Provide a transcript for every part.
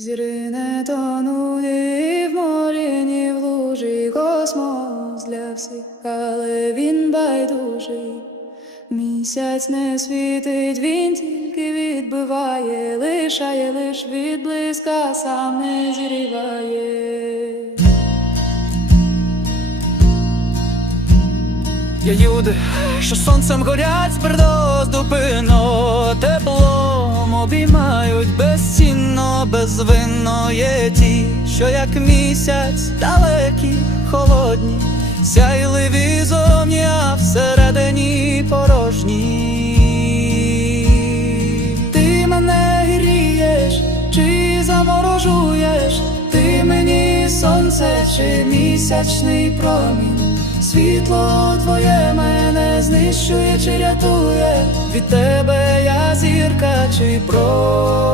Зіри не тонуть ні в морі, ні в лужі космос для всіх, але він байдужий. Місяць не світить, він тільки відбиває, лишає лиш відблиска, сам не зіріває. Є люди, що сонцем горять здупино теплом обіймають безцінно, безвинно є ті, що як місяць далекі, холодні, сяйливі зовні, а всередині порожні. Ти мене грієш, чи заморожуєш, ти мені сонце чи місячний промінь. Світло твоє знищує чи рятує, від тебе я зірка чи просто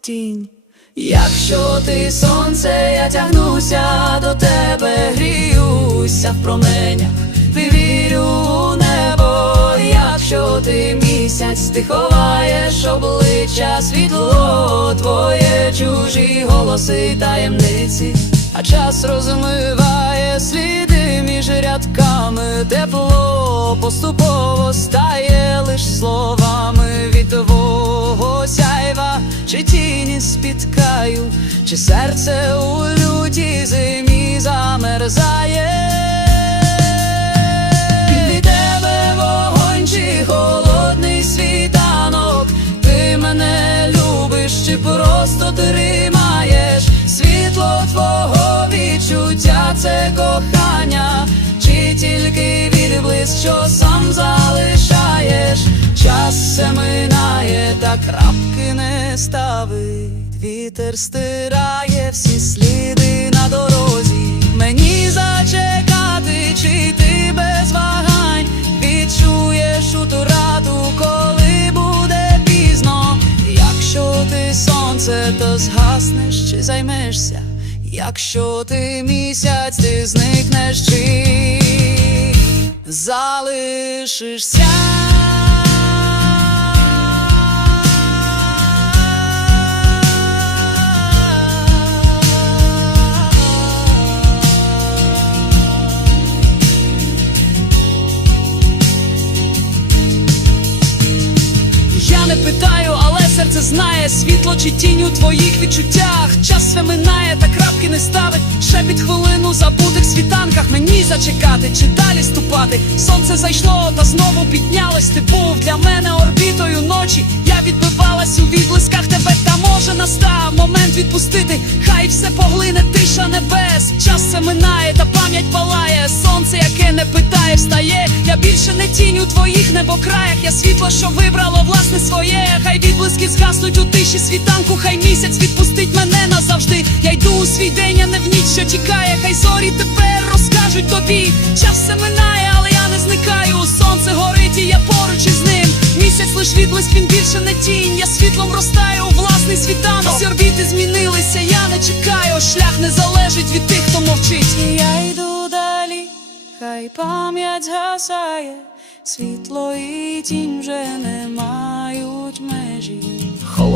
тінь. Якщо ти сонце, я тягнуся до тебе, гріюся в променях, ти вірю у небо, якщо ти місяць, ти ховаєш обличчя, світло твоє, чужі голоси таємниці, а час розмиває сліди. між рядками, тепло поступово стає лиш словами від твого сяйва, чи тіні спіткаю, чи серце у лютій зимі замерзає. Від тебе вогонь чи холодний світанок, ти мене любиш чи просто тримаєш? Світло твого відчуття, це кохання, чи тільки відблиск, що сам залишаєш, час все минає, та крапки не ставить. Вітер стирає всі сліди на дорозі. Мені зачекати, чи ти без вагань відчуєш у ту раду, коли буде пізно. Якщо ти сонце, то згаснеш чи займешся. Якщо ти місяць, ти зникнеш чи залишишся. Я не питаю, але серце знає світло чи тінь у твоїх відчуттях. Час та крапки не ставить. Ще під хвилину забутих світанках мені зачекати чи далі ступати. Сонце зайшло, та знову піднялось. Ти був для мене орбітою ночі. Я відбивалась у відблисках тебе, та може настав момент відпустити. Хай все поглине тиша небес. Час це минає. Сонце, яке не питає, встає. Я більше не тінь у твоїх небокраях. Я світло, що вибрало власне своє. Хай відблиски згаснуть у тиші світанку, хай місяць відпустить мене назавжди. Я йду у свій день, а не в ніч, що тікає. Хай зорі тепер розкажуть тобі. Час все минає, але я не зникаю. Сонце горить, і я поруч із ним. Місяць лиш відблиск, він більше не тінь. Я світлом ростаю у власний світанок. Всі орбіти змінилися, я не чекаю. Шлях не залежить від тих, хто мовчить. Я йду хай пам'ять згасає. Світло і тінь вже не мають межі.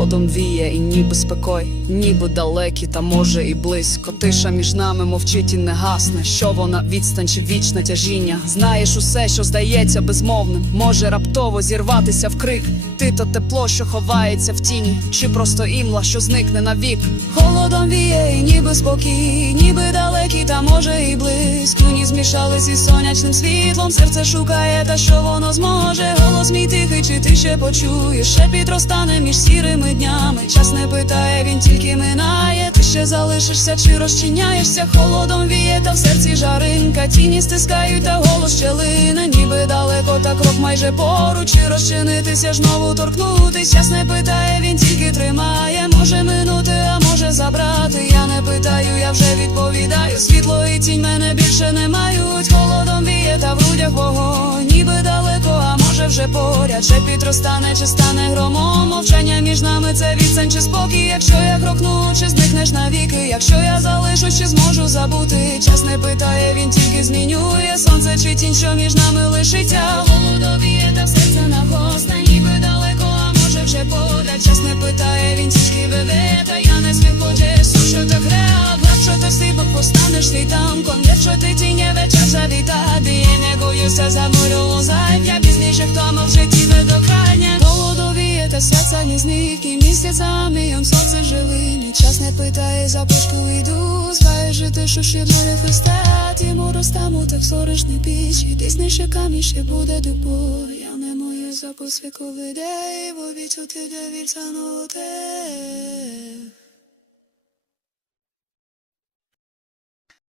Холодом віє і ніби спекой, ніби далекі, та може і близько. Тиша між нами мовчить і не гасне. Що вона відстань чи вічне тяжіння? Знаєш усе, що здається безмовним, може раптово зірватися в крик. Ти то тепло, що ховається в тіні, чи просто імла, що зникне навік. Холодом віє, і ніби спокій, ніби далекий, та може і близько. Ні змішались із сонячним світлом. Серце шукає, та що воно зможе. Голос мій тихий, ти ще почуєш? Шепіт розтане між сірими днями. Час не питає, він тільки минає. Ти ще залишишся, чи розчиняєшся холодом віє, та в серці жаринка. Тіні стискають, та голос ще лине, ніби далеко, та крок майже поруч. Чи розчинитися ж знову торкнутись. Час не питає, він тільки тримає. Може минути, а може забрати. Я не питаю, я вже відповідаю. Світло і тінь мене більше не мають. Холодом віє, та в грудях вогонь, ніби далеко, а вже поряд. Шепіт розтане, чи стане громом. Мовчання між нами це відстань чи спокій. Якщо я крокну, чи зникнеш навіки. Якщо я залишусь, чи зможу забути. Час не питає, він тільки змінює сонце чи тінь, що між нами лишиться. Голодовіє, та серце нагосне, ніби далеко, а може вже поряд. Час не питає, він тільки świtam Konwierczo ty ci nie wyczerpia witady Niego się zamurą zajm Ja пізніше хто в житті не докрайне Голодовіє та серця не зникні Місяцями ям сонце живині Час не питає, за пушку йду. Зває жити, що ще море хрестет Йому ростаму так соришні пічі Десь не щеками ще буде дубо Я не мою запуск віку людей Бо відчути де вільця ноте